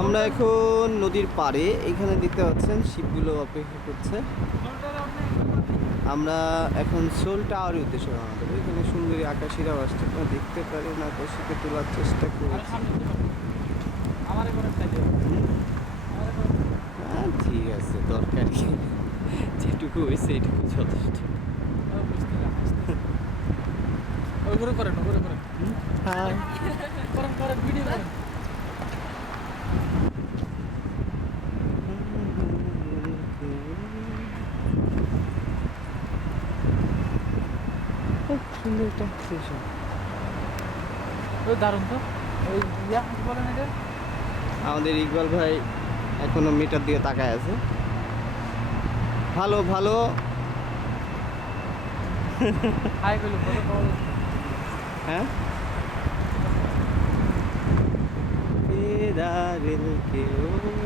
আমরা এখন নদীর পাড়ে, এখানে দেখতে পাচ্ছেন শিপগুলো অপেক্ষা করছে। আমরা এখন সোল টাওয়ারের উদ্দেশ্যে রওনা দেবো। এখানে সুন্দরী আকাশিরাও আসছে, আপনারা দেখতে পারেন, আকাশিকে তোলার চেষ্টা করেছি। হ্যাঁ ঠিক আছে, দরকার কি, যেটুকু হয়েছে এইটুকু যথেষ্ট। হ্যাঁ ভিডিও করেন। খুব সুন্দর একটা স্টেশন। ওই দারুণ তো, ওই বলেন এটা। আমাদের ইকবাল ভাই এখনো মিটার দিয়ে তাকায় আছে। ভালো ভালো। হাই গুলো বলো। হ্যাঁ तेरा दिल क्यों